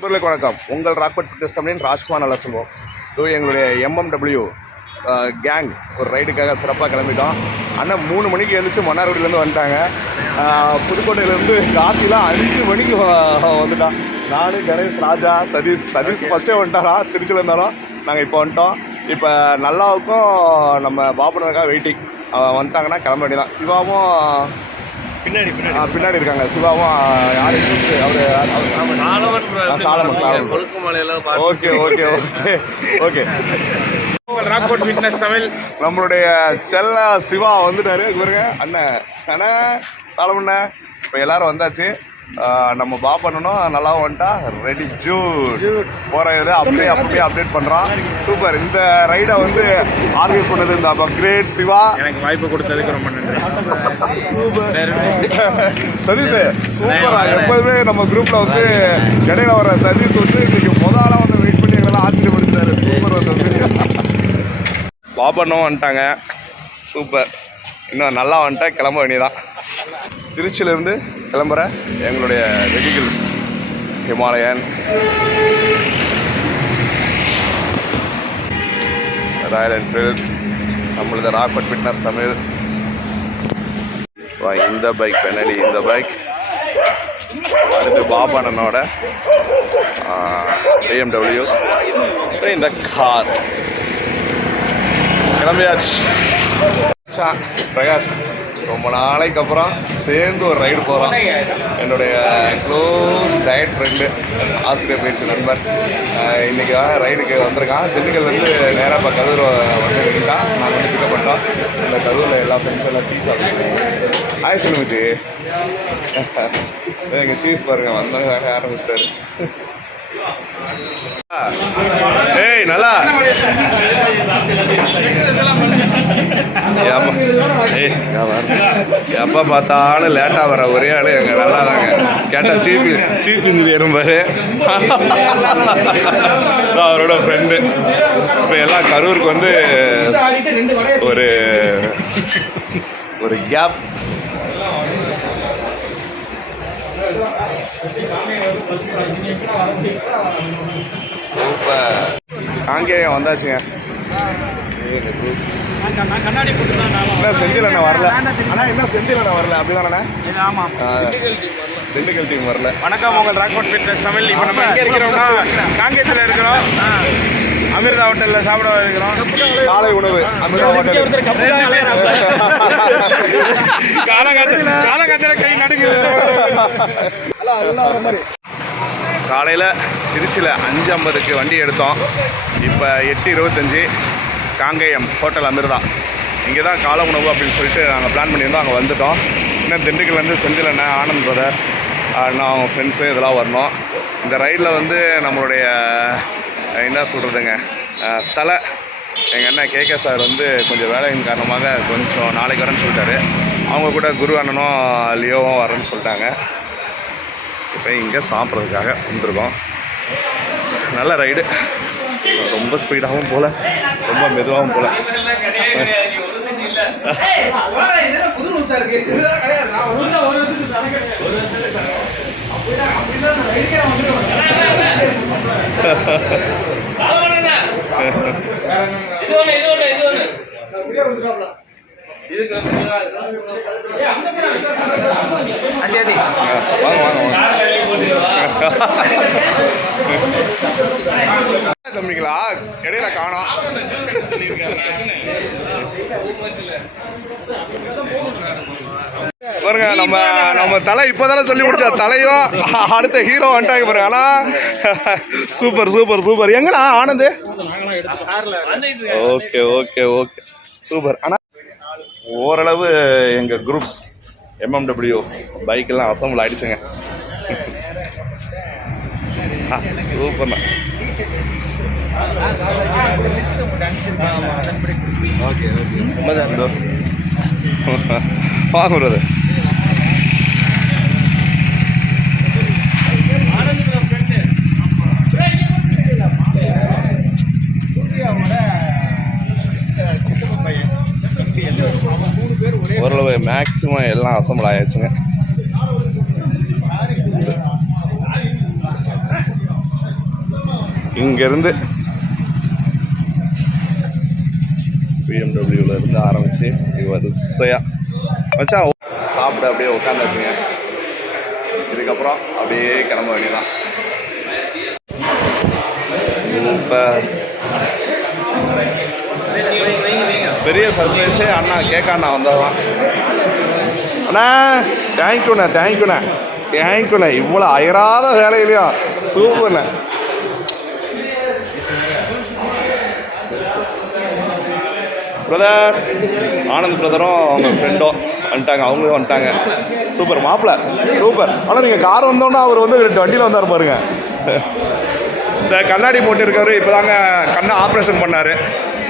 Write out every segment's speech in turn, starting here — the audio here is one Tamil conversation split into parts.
நண்பர்களுக்கு வணக்கம். உங்கள் ராக்பட் ஃபிட்னஸ் தமிழின் ராஜ்குமார் நல்லா சொல்வோம். எங்களுடைய MMW கேங் ஒரு ரைடுக்காக சிறப்பாக கிளம்பிட்டோம். அண்ணன் 3 மணிக்கு எழுந்திரிச்சு மன்னார்குடியிலேருந்து வந்துட்டாங்க. புதுக்கோட்டையிலேருந்து காத்திலாம் 5 மணிக்கு வந்துட்டான். நான், கணேஷ், ராஜா, சதீஷ் ஃபஸ்ட்டே வந்துட்டாரா. திருச்சியில் இருந்தாலும் நாங்கள் இப்போ வந்துட்டோம். இப்போ நல்லாவுக்கும் நம்ம பாபனருக்காக வெயிட்டிங். வந்துட்டாங்கன்னா கிளம்ப வேண்டியதான். சிவாவும் பின்னாடி இருக்காங்க. சிவாவும் யார் ஓகே ராக்பட் ஃபிட்னஸ் தமிழ் நம்மளுடைய செல்ல சிவா வந்துட்டாரு. பாருங்க அண்ணன் சாலமண்ண. இப்போ எல்லாரும் வந்தாச்சு. நம்ம பண்ணணும் நல்லாவும் வந்துட்டா ரெடி ஜூட் போகிறது அப்படியே அப்டேட் பண்ணுறான். சூப்பர். இந்த ரைடை வந்து ஆர்கனைஸ் பண்ணது இந்த அப்கிரேட் சிவா. எனக்கு வாய்ப்பு கொடுத்ததுக்கு ரொம்ப நன்றி. சதீஷ் சூப்பரா. எப்போதுமே நம்ம குரூப்பில் வந்து இடையில வர சதீஷ் வந்து இன்னைக்கு முதலாக வந்து வெயிட் பண்ணி எங்களால் ஆச்சரியப்படுத்தாரு. சூப்பர் வந்து பாபனும் வந்துட்டாங்க. சூப்பர். இன்னும் நல்லா வந்துட்டா கிளம்ப வேண்டியதான். திருச்சியிலேருந்து கிளம்புற எங்களுடைய வெஹிக்கிள்ஸ் ஹிமாலயன், ராயல் என்ஃபீல்ட், நம்மளது ராக்பட் ஃபிட்னஸ் தமிழ். இந்த பைக் பெனலி, இந்த பைக். அடுத்து பாபானனோட BMW. இந்த கார் கிளம்பியாச்சு. பிரகாஷ் ரொம்ப நாளைக்கு அப்புறம் சேர்ந்து ஒரு ரைடு போகிறோம். என்னுடைய க்ளோஸ் டயட் ஃப்ரெண்டு, ஆசிரியர் பயிற்சி நண்பர் இன்றைக்கி ரைடுக்கு வந்திருக்கான். திண்டுக்கல்லேருந்து நேராக இப்போ கரூர் வந்து இருக்கான். நாங்கள் வந்து பிக்கப் பண்ணிட்டோம். இந்த கரூரில் எல்லா ஃப்ரெண்ட்ஸும் எல்லாம் டீ சாப்பிடுவோம். ஆய் சொல்லுமிச்சு எங்கள் சீஃப் பாருங்கள் வந்தாங்க ஆரம்பிச்சிட்டாரு. ஏய் நல்லா எப்போ பார்த்தாலும் லேட்டாக வர ஒரே ஆள் எங்கள் நல்லா தாங்க. கேட்டால் சீஃப் இன்ஜினியரும் பாரு அவரோட ஃப்ரெண்டு. இப்போ எல்லாம் கரூருக்கு வந்து ஒரு கேப். காங்கேயம் வந்தாச்சுங்க. என்ன செந்தில் அண்ணா வரல. இன்னும் செந்தில் அண்ணா வரல. அப்படிதானே? ஆமாம், திண்டுக்கல் டீம் வரல. வணக்கம், உங்கள் ராக்பட் ஃபிட்னஸ் தமிழ். இப்போ நம்ம எங்கே இருக்கிறோம்னா காங்கேயத்தில் இருக்கிறோம். அமிர்தா ஹோட்டலில் சாப்பிட இருக்கிறோம். காலை உணவு அமிர்தா ஹோட்டல். காலங்காலத்தில் கை நடுங்குது. காலையில் திருச்சியில் 5:50க்கு வண்டி எடுத்தோம். இப்போ 8:25 காங்கேயம் ஹோட்டல் அமிர்தா. இங்கே தான் காலை உணவு அப்படின்னு சொல்லிட்டு நாங்கள் பிளான் பண்ணியிருந்தோம். அங்கே வந்துவிட்டோம். இன்னும் திண்டுக்கல்லேருந்து செந்தில் அண்ணன், ஆனந்த் பிரதர், அண்ணா, அவங்க ஃப்ரெண்ட்ஸு இதெல்லாம் வரணும். இந்த ரைடில் வந்து நம்மளுடைய என்ன சொல்கிறதுங்க, தலை எங்கள் அண்ணன் KK சார் வந்து கொஞ்சம் வேலையின் காரணமாக கொஞ்சம் நாளைக்கு வரேன்னு சொல்லிட்டாரு. அவங்க கூட குரு அண்ணனும் லியோவும் வரேன்னு சொல்லிட்டாங்க. இப்போ இங்கே சாப்பிட்றதுக்காக வந்துருக்கோம். நல்ல ரைடு. ரொம்ப ஸ்பீடாகவும் போகல, ரொம்ப மெதுவாகவும் போகல. தம்பிங்களா இடையில காணோம். பாருங்க, நம்ம தலை இப்போதானே சொல்லி முடிச்சா. தலையும் அடுத்த ஹீரோ வந்துட்டாங்க பாருங்க. ஆனால் சூப்பர். எங்கண்ணா ஆனந்து? Okay super. ஆனால் ஓரளவு எங்கள் குரூப்ஸ் MMW பைக்கெல்லாம் அசம்பிள் ஆகிடுச்சுங்க. சூப்பர்ண்ணா. வாங்குறது ஓரளவு மேக்ஸிமம் எல்லாம் அசம்பிள் ஆயாச்சுங்க. இங்கேருந்து பிஎம்டபிள்யூவில் இருந்து ஆரம்பித்து வரிசையாக வச்சா சாப்பிட அப்படியே உட்காந்துருக்குங்க. இதுக்கப்புறம் அப்படியே கிளம்ப வேண்டியதான். இப்போ பெரிய சர்ப்ரைஸே அண்ணா கேட்க அண்ணா வந்ததான். அண்ணா தேங்க்யூண்ணே தேங்க்யூண்ணே தேங்க்யூண்ணே, இவ்வளோ அயராத வேலையிலையும் சூப்பர்ண்ணே. பிரதர் ஆனந்த் பிரதரும் அவங்க ஃப்ரெண்டும் வந்துட்டாங்க, அவங்களும் வந்துட்டாங்க. சூப்பர் மாப்பிள்ள சூப்பர். ஆனால் நீங்கள் கார் வந்தோன்னா அவர் வந்து 2 வண்டியில் வந்தார் பாருங்க. இந்த கண்ணாடி போட்டு இருக்காரு, இப்போ தாங்க கண்ணை ஆப்ரேஷன் பண்ணார்,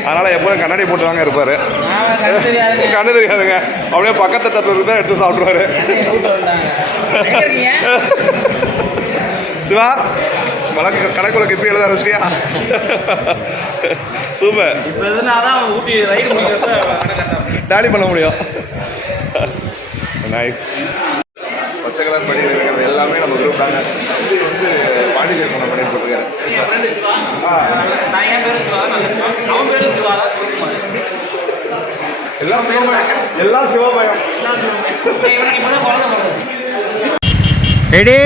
அதனால் எப்போதும் கண்ணாடி போட்டு தாங்க இருப்பார். கண்ணு தெரியாதுங்க, அப்படியே பக்கத்து தட்டுறது தான் எடுத்து சாப்பிடுவார். சிவா வழக்கு கணக்குள்ள இப்போ எழுத ஆரம்பிச்சிட்டியா? சூப்பர். டேலி பண்ண முடியும். நைஸ். பச்சை கலர் படி இருக்கிறது எல்லாமே நம்ம குரூப் தாங்க. இது வந்து பாண்டிச்சேரி பண்ண பண்ணி போட்டுருக்காரு. எல்லாம் சிவமயம், எல்லாம் சிவமயம். ரெடி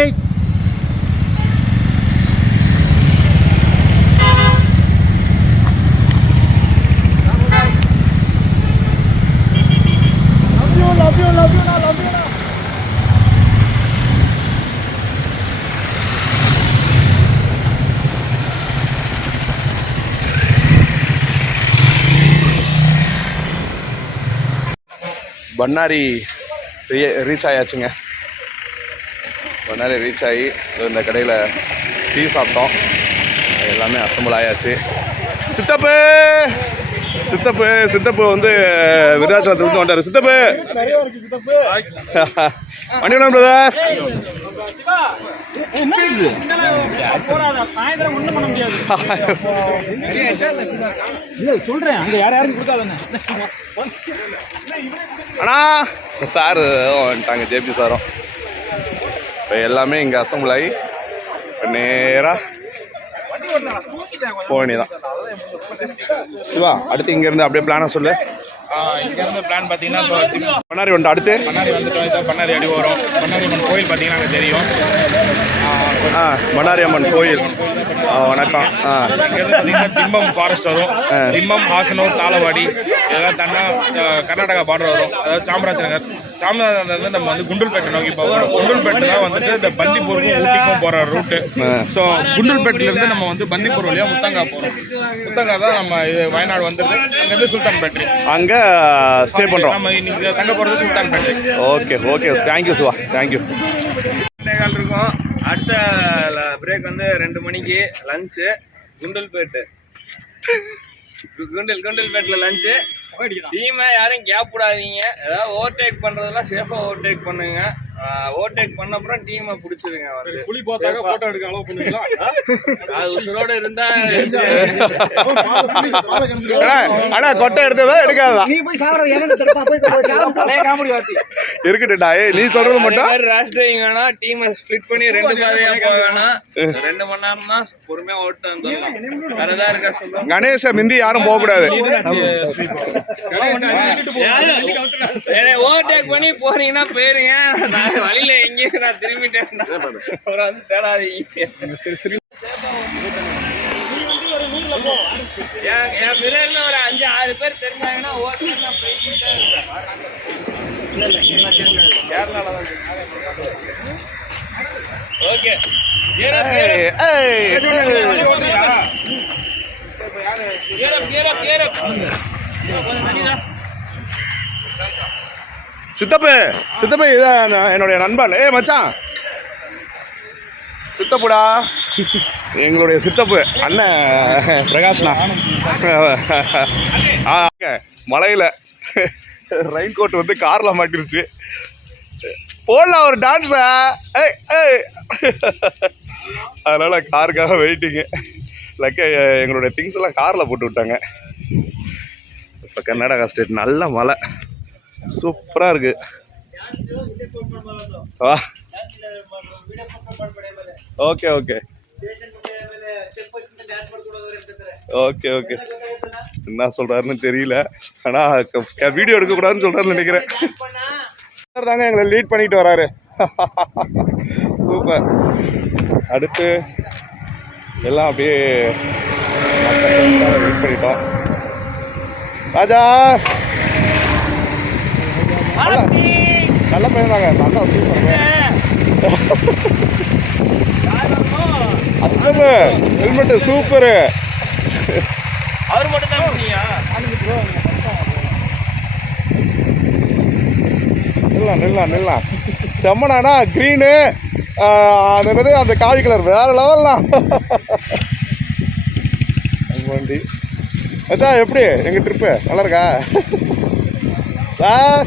பண்ணாரி ரீச் ஆயாச்சுங்க. பண்ணாரி ரீச் ஆகி இந்த கடையில் டீ சாப்பிட்டோம், எல்லாமே அசம்பிள் ஆயாச்சு. சித்தப்பு சித்தப்பு சித்தப்பு வந்து விருதாச்சலத்துலேருந்து வந்துட்டார். சித்தப்பு மணிவண்ணன் பிரதர். சொல்றேன் அங்க யாரும் கொடுக்காதுங்க. அண்ணா சார் வந்துட்டாங்க, ஜேபி சாரும். இப்போ எல்லாமே இங்கே அசம்பிள் ஆகி நேராக போக வேண்டியதான். சிவா அடுத்து இங்கேருந்து அப்படியே பிளானை சொல்லு. இங்கேருந்து பிளான் பார்த்தீங்கன்னா இப்போ பண்ணாரி வந்துட்டு அடுத்து பண்ணாரி வந்துட்டு பண்ணாரி அடி வரும். பண்ணாரி அம்மன் கோயில் பார்த்தீங்கன்னா அங்கே தெரியும். பண்ணாரி அம்மன் கோயில். வணக்கம். இங்கேருந்து பார்த்தீங்கன்னா திம்பம் ஃபாரஸ்ட் வரும், திம்பம், ஹாசனூர், தாளவாடி இதெல்லாம் தன்னா கர்நாடகா பார்டர் வரும். அதாவது சாமராஜநகர், சாமராஜநகர்லேருந்து நம்ம வந்து குண்டல்பேட்டை நோக்கி போகிறோம். குண்டல்பேட்டை தான் வந்துட்டு இந்த பந்திப்பூருக்கும் ஊட்டிக்கும் போகிற ரூட்டு. ஸோ குண்டல்பேட்டிலேருந்து நம்ம வந்து பந்திப்பூர் வழியாக முத்தங்கா போகிறோம். முத்தங்கா தான் நம்ம இது வயநாடு வந்துடுது. அங்கேருந்து சுல்தான்பேட்டை, அங்கே ஸ்டே பண்ணுறோம். நம்ம இன்னைக்கு தங்க போகிறது Sultanpet. Okay okay, thank you Siva, thank you. இருக்கும். அடுத்த பிரேக் வந்து 2 மணிக்கு லஞ்சு குண்டல்பேட்டு. குண்டல்பேட்டில் லஞ்சு. டீமை யாரும் கேப் விடாதீங்க. ஏதாவது ஓவர்டேக் பண்ணுறதெல்லாம் சேஃபாக ஓவர்டேக் பண்ணுங்க. ஓவர்டேக் பண்ண அப்புறம் டீமை பிடிச்சிருங்க. வந்து புலி பார்த்தாக்க ஃபோட்டோ எடுக்க அலோவ் பண்ணுவீங்களா? அது உசுரோடு இருந்தால் ஆனா கொட்டை எடுத்ததா எடுக்காதா இருக்கட்டும்டா. நீ சொல்றது மட்டும் ரேஷ் டிரைவிங் வேணா, டீமை ஸ்ப்ளிட் பண்ணி 2 மாதிரியா போக வேணாம். 2 மணி நேரம் தான் பொறுமையா ஓட்டு வந்துடலாம். வேற ஏதாவது இருக்கா சொல்லுங்க. கணேஷ மிந்தி யாரும் போக கூடாது. ஓவர்டேக் பண்ணி போறீங்கன்னா போயிருங்க. வழியில எங்கேயும் நான் திரும்பிட்டேன் வந்து தேடாதீங்க. என் பிறர்ல ஒரு 5-6 பேர் தெரிஞ்சாங்கன்னா ஓவர்டேக் நான் போய்கிட்டே ஓகே. சித்தப்பு சித்தப்பு இதான் என்னுடைய நண்பன். மச்சான் சித்தப்புடா, எங்களுடைய சித்தப்பு அண்ணன் பிரகாஷ்னா. மலையில் ரெயின் கோட் வந்து காரில் மாட்டிருச்சு. போடலாம் ஒரு டான்ஸா. அதனால் காருக்காக வெயிட்டிங்கு. எங்களுடைய திங்ஸ் எல்லாம் காரில் போட்டு விட்டாங்க. இப்போ கர்நாடகா ஸ்டேட் நல்ல மழை, சூப்பராக இருக்குது. வா ஓகே ஓகே. ஓகே ஓகே, என்ன சொல்றாருன்னு தெரியல, ஆனால் வீடியோ எடுக்கக்கூடாதுன்னு சொல்றாருன்னு நினைக்கிறேன். தாங்க எங்களை லீட் பண்ணிட்டு வராரு. சூப்பர். அடுத்து எல்லாம் அப்படியே வெயிட் பண்ணிட்டோம். ராஜா நல்ல பையன் தாங்க, நல்லா சூப்பர். அஸ்லமு ஹெல்மெட்டு சூப்பரு. அவர் மட்டும் தான் நில்லாம் செம்மனானா க்ரீனு என்னது அந்த காவி கலர் வேற லெவல்லாம். வண்டி மச்சா எப்படி எங்கள் ட்ரிப்பு நல்லா இருக்கா sir?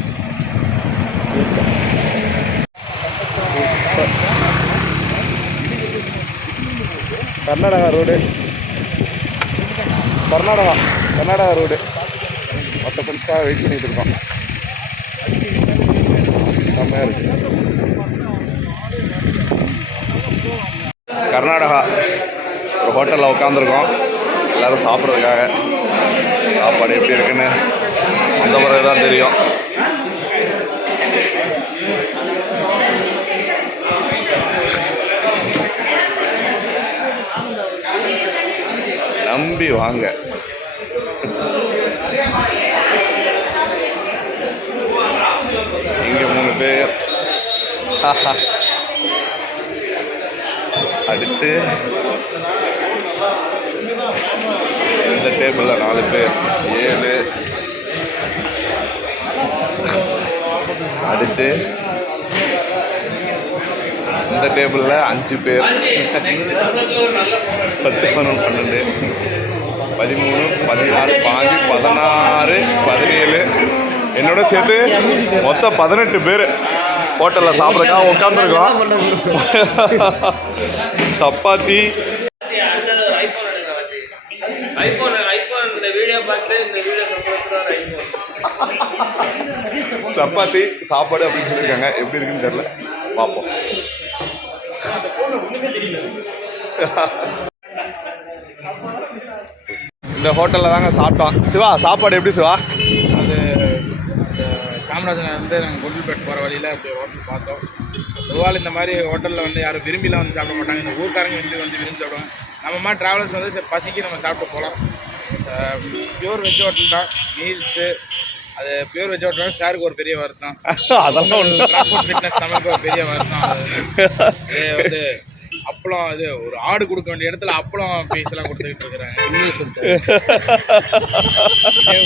Karnataka road, Karnataka road மொத்த பரிசாக வெயிட் பண்ணிட்டு இருக்கோம். செம்மையாக இருக்கு. கர்நாடகா ஒரு ஹோட்டலில் உட்காந்துருக்கோம் எல்லோரும் சாப்பிட்றதுக்காக. சாப்பாடு எப்படி இருக்குன்னு அந்த பிறகு தான் தெரியும். நம்பி வாங்க. இங்கே 3 பேர். அடுத்து இந்த டேபிளில் 4 பேர், 7. அடுத்து இந்த டேபிளில் 5 பேர். 10, 11, 12, 13, 14, 15, 16, 17 என்னோட சேர்த்து மொத்தம் 18 பேர் ஹோட்டலில் சாப்பிட்றதுக்காக உட்காந்துருக்கோம். சப்பாத்தி சப்பாத்தி சாப்பாடு அப்படின்னு சொல்லியிருக்காங்க. எப்படி இருக்குன்னு தெரியல, பார்ப்போம். இந்த ஹோட்டலில் தாங்க சாப்பிட்டோம். சிவா சாப்பாடு எப்படி சிவா? அது காமராஜன் வந்து நாங்கள் குண்டல்பேட் போகிற வழியில் இப்படி ஹோட்டல் பார்த்தோம். பொதுவாக இந்த மாதிரி ஹோட்டலில் வந்து யாரும் விரும்பிலாம் வந்து சாப்பிட மாட்டாங்க. இந்த ஊர்க்காரங்க வந்து விரும்பி சாப்பிடுவாங்க. நம்ம மாதிரி ட்ராவலர்ஸ் வந்து சரி பசிக்கு நம்ம சாப்பிட்டு போகலாம். பியூர் வெஜ் ஹோட்டல் தான். மீல்ஸு அது பியூர் வெஜ் ஹோட்டல் தான். சாருக்கு ஒரு பெரிய வருத்தம். அதெல்லாம் டிரான்ஸ்போர்ட் ஃபிட்னஸ் நமக்கு ஒரு பெரிய வருத்தம். அது வந்து அப்பளம் இது ஒரு ஆடு கொடுக்க வேண்டிய இடத்துல அப்பளம் பீஸ் எல்லாம் கொடுத்துக்கிட்டு இருக்கிறாங்க.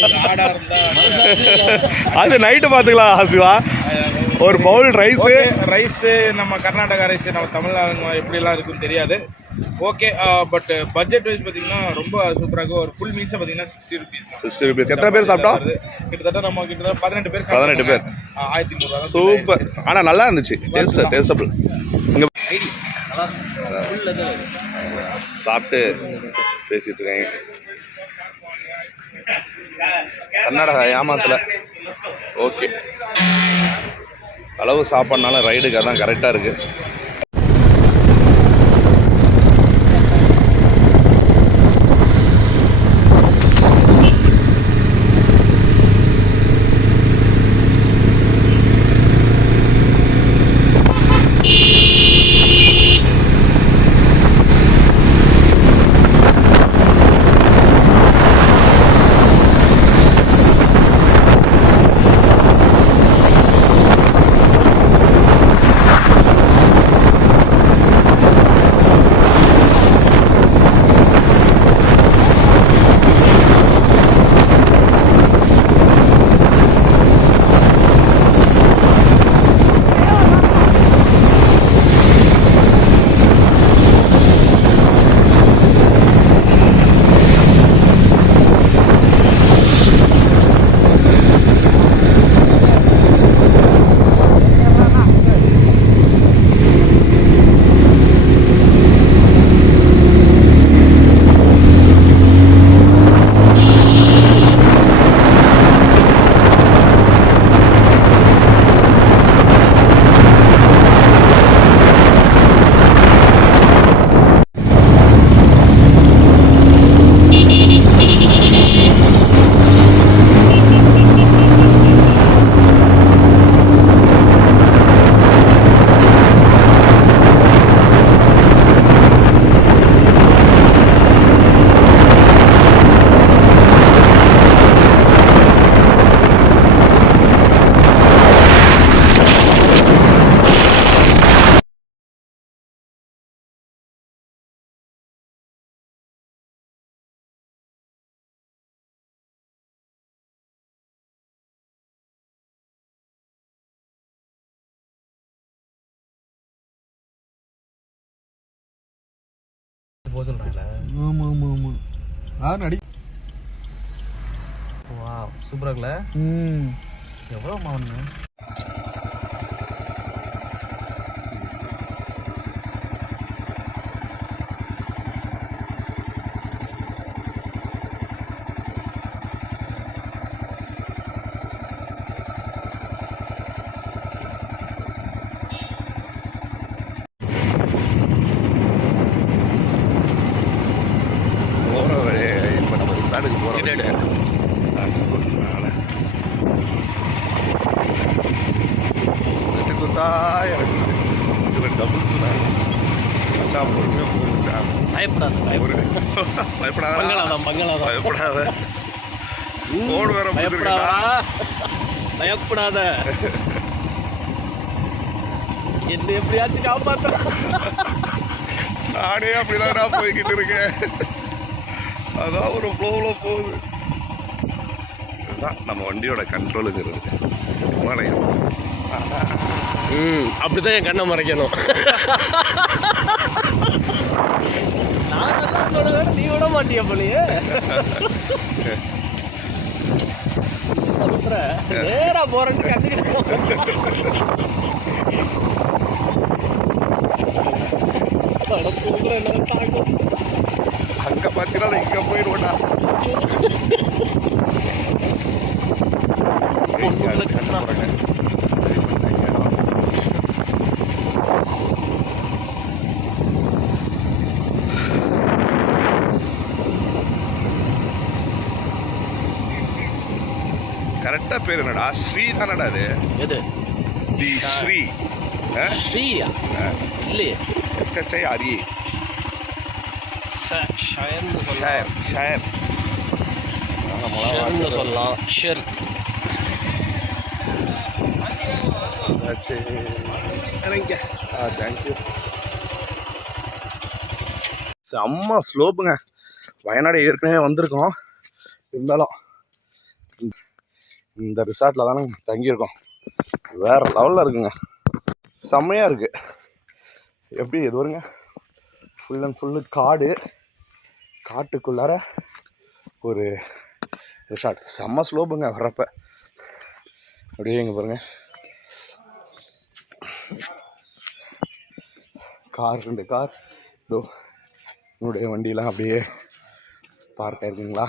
ஒரு ஆடா இருந்தா அது நைட்டு பார்த்துக்கலாம் சிவா. ஒரு பவுல் ரைஸு நம்ம கர்நாடகா ரைஸு நம்ம தமிழ்நாடு எப்படிலாம் இருக்குன்னு தெரியாது. ஓகே, பட் பட்ஜெட் வைஸ் பார்த்தீங்கன்னா ரொம்ப சூப்பராக இருக்கும். ஒரு ஃபுல் மீல்ஸை பார்த்தீங்கன்னா 60 rupees. எத்தனை பேர் சாப்பிட்டோம்? கிட்டத்தட்ட 18 பேர். 18 பேர். 1300. சூப்பர். ஆனால் நல்லா இருந்துச்சு. டேஸ்டபிள். இங்கே சாப்பிட்டு பேசிட்டு இருக்காங்க. கர்நாடகா ஏமாத்தல. ஓகே, அளவு சாப்பாடுனால ரைடுக்கு அதான் கரெக்டாக இருக்குது. போக சொல்கிறீங்களா? ஆமாம் ஆமாம் ஆமாம். யார் நடி? வா சூப்பராக இருக்குல்ல? எவ்வளோ மாவன்னு? போகிற வழி இப்போ நம்ம ரிசார்ட்டுக்கு போகிறோம். ரெண்டு குத்தா இறக்குது. இதில் டபுள்ஸ் மச்சா பொறுமையாக போகுது. பயப்படாத பயப்படாத போடு வேற பயப்படாத. என்ன எப்படியாச்சும் காப்பாற்ற. நானே அப்படிதான்டா போய்கிட்டு இருக்கேன். அதான் ஒரு ஃப்ளோவில் போகுது. இதுதான் நம்ம வண்டியோட கண்ட்ரோலுங்கிறது. அப்படிதான் என் கண்ணை மறைக்கணும். நீ விட மாட்டிய போலியே. நேரா போறேன்னு கண்டுக்கிட்டு அங்கே பார்த்தீங்கன்னா இங்கே போயிடுவோண்ணா. கரெக்டாக பேர் என்னடா? ஸ்ரீ தானடா அது? எது? தி ஸ்ரீ. ஸ்ரீயா? இல்லையே. எஸ்கச்சை ஆரி ஷயர்னு ஷயர் ஷயர் ஷெர்னு சொல்லலாம். ஷெர். தேங்க்யூ. செம்ம ஸ்லோப்புங்க. வயநாடு ஏற்கனவே வந்திருக்கோம். இருந்தாலும் இந்த ரிசார்ட்டில் தானே தங்கியிருக்கோம். வேறு லெவலில் இருக்குங்க. செம்மையாக இருக்குது. எப்படி எது வருங்க, ஃபுல் அண்ட் ஃபுல்லு காடு. காட்டுக்குள்ளார ஒரு ரிசார்ட். செம்ம ஸ்லோப்புங்க வர்றப்ப. அப்படியே இங்கே பாருங்க, கார் 2 கார். இதோ என்னுடைய வண்டியெலாம் அப்படியே பார்க் ஆயிருக்குங்களா.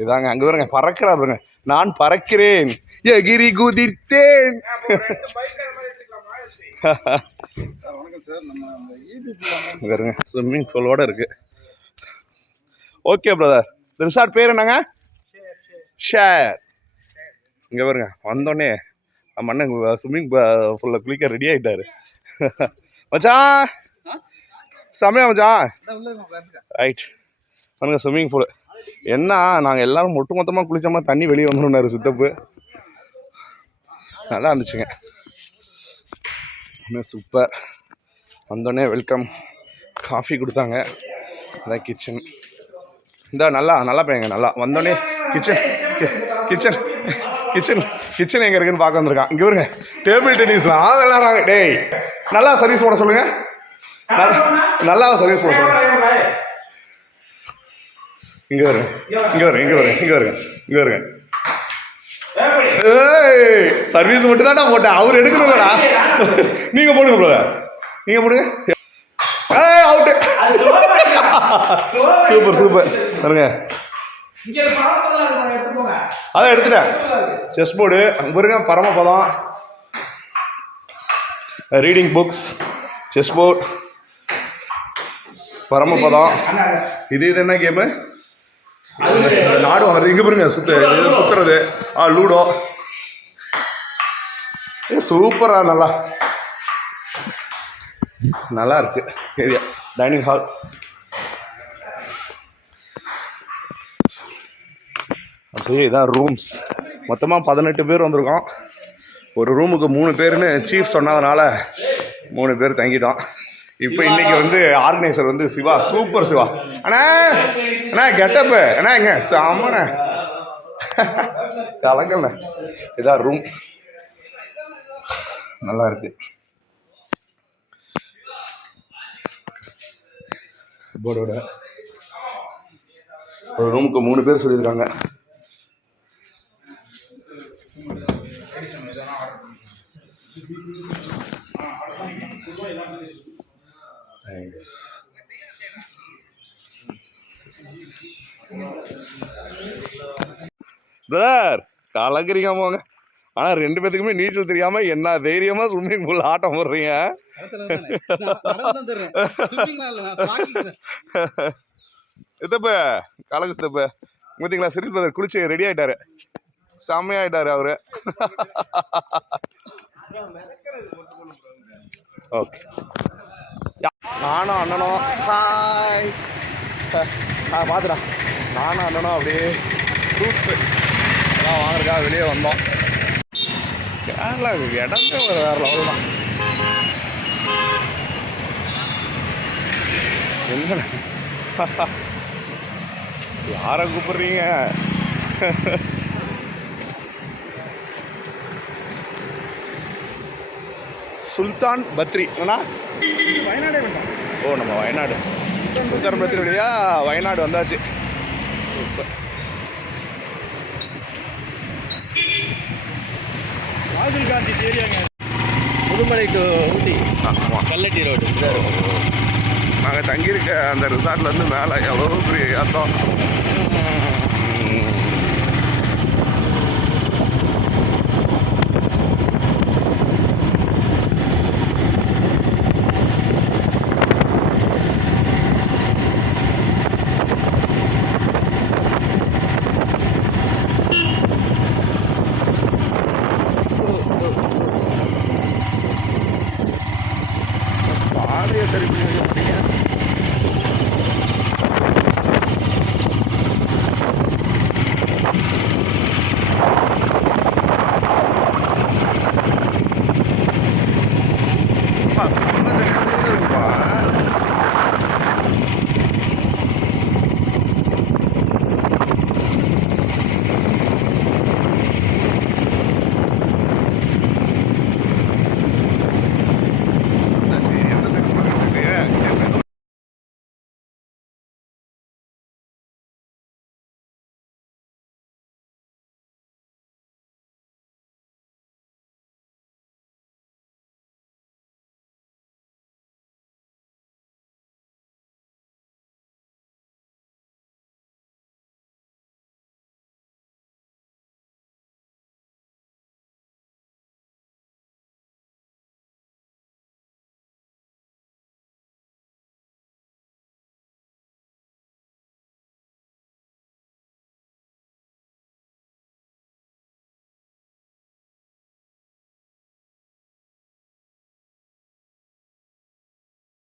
இதாங்க அங்கே வருங்க, பறக்கிறார் பாருங்க. நான் பறக்கிறேன், எகிரி குதித்தேன். வருங்க, ஸ்விம்மிங் பூலோட இருக்கு. Okay brother. ரிசார்ட் பேர் என்னங்க? ஷேர். இங்கே பாருங்க, வந்தோடனே நம்ம அண்ணன் ஸ்விம்மிங் பூலில் குளிக்க ரெடி ஆகிட்டாரு. மச்சான் செமையா மச்சான். ரைட் பாருங்க, ஸ்விம்மிங் பூலு. என்ன நாங்கள் எல்லோரும் ஒட்டு மொத்தமாக குளித்தோமா தண்ணி வெளியே வந்துடும்னாரு சித்தப்பு. நல்லா இருந்துச்சுங்க. இன்னும் சூப்பர். வந்தோடனே வெல்கம் காஃபி கொடுத்தாங்க. அதான் கிச்சன். இந்த நல்லா பையங்க. நல்லா வந்தோடனே கிச்சன் கிச்சன் கிச்சன் கிச்சன் எங்கே இருக்குன்னு பார்க்க வந்திருக்கான். இங்கே வருங்க, டேபிள் டென்னிஸ்லாம் விளையாடுறாங்க. டேய் நல்லா சர்வீஸ் பண்ண சொல்லுங்கள். நல்லா சர்வீஸ் பண்ண சொல்லுங்கள். இங்கே வருங்க, இங்கே வருங்க, இங்கே வருங்க, இங்கே வருங்க, இங்கே வருங்க. ஏய் சர்வீஸ் மட்டும் தான்டா போட்டேன், அவர் எடுக்கணும்லடா. நீங்கள் போடுங்க பிரதர், நீங்கள் போடுங்க. ஏய் அவுட்டு. Super super. வருங்க, அதான் எடுத்துட்டேன். செஸ் போர்டு அங்கே பாருங்க, பரமபதம், ரீடிங் புக்ஸ், செஸ் போர்டு, பரமபதம். இது என்ன கேமு? நாடு வாங்குறது. இங்கே பாருங்க, குத்துறது, லூடோ. சூப்பரா, நல்லா இருக்கு ஏரியா. Dining hall. அப்படியே இதான் ரூம்ஸ். மொத்தமாக 18 பேர் வந்திருக்கோம். ஒரு ரூமுக்கு 3 பேருன்னு சீஃப் சொன்னதுனால 3 பேர் தங்கிட்டோம். இப்போ இன்னைக்கு வந்து ஆர்கனைசர் வந்து சிவா. சூப்பர் சிவா அண்ணா. அண்ணா கெட்டப்பு அண்ணா. எங்க சாமண்ண கலக்கண்ண. இதான் ரூம். நல்லா இருக்கு. போர்டோட ஒரு ரூமுக்கு 3 பேர் சொல்லியிருக்காங்க. பிரதர் கலக்குறீங்க போங்க. ஆனால் 2 பேத்துக்குமே நீச்சல் தெரியாமல் என்ன தைரியமாக ஸ்விம்மிங் பூல் ஆட்டம் போடுறீங்க. சித்தப்ப கலக்கு சித்தப்ப பார்த்தீங்களா? சிறில் பிரதர் குளிச்சு ரெடி ஆகிட்டாரு, செம்மையாயிட்டாரு அவரு. ஓகே, நானும் அண்ணனும் ஹாய் பார்த்துடா. நானும் அண்ணனும் அப்படியே ஃப்ரூட்ஸு எல்லாம் வாங்குறதுக்காக வெளியே வந்தோம். கேரளா இடமே ஒரு வேறு லெவல் தான். என்ன யாரை கூப்பிடுறீங்க? சுல்தான் பத்ரி என்னண்ணா? வயநாடே வேண்டாம். ஓ, நம்ம வயநாடு சுல்தான் பத்ரி வழியா வயநாடு வந்தாச்சு. சூப்பர். ராகுல் காந்தி ஏரியாங்க. புதுமலை டு ஊட்டி ஆமாம், கல்லட்டி ரோடு. நாங்கள் தங்கியிருக்க அந்த ரிசார்ட்லேருந்து மேலே எவ்வளோ பெரிய ஏற்றம்.